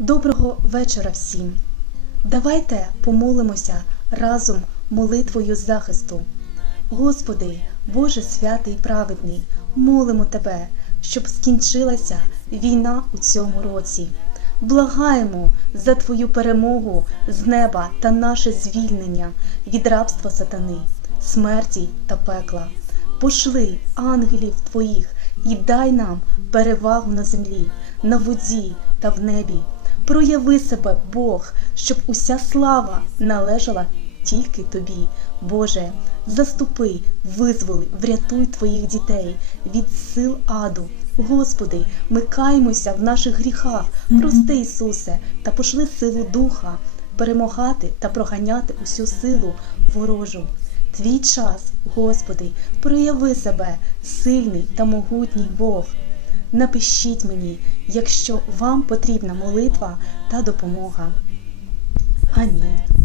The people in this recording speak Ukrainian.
Доброго вечора всім. Давайте помолимося разом молитвою захисту. Господи, Боже святий і праведний, молимо Тебе, щоб скінчилася війна у цьому році. Благаємо за Твою перемогу з неба та наше звільнення від рабства сатани, смерті та пекла. Пошли ангелів Твоїх і дай нам перевагу на землі, на воді та в небі. Прояви себе, Бог, щоб уся слава належала тільки тобі. Боже, заступи, визволи, врятуй твоїх дітей від сил аду. Господи, ми каємося в наших гріхах, прости, Ісусе, та пошли силу Духа перемагати та проганяти усю силу ворожу. Твій час, Господи, прояви себе, сильний та могутній Бог. Напишіть мені, якщо вам потрібна молитва та допомога. Амінь.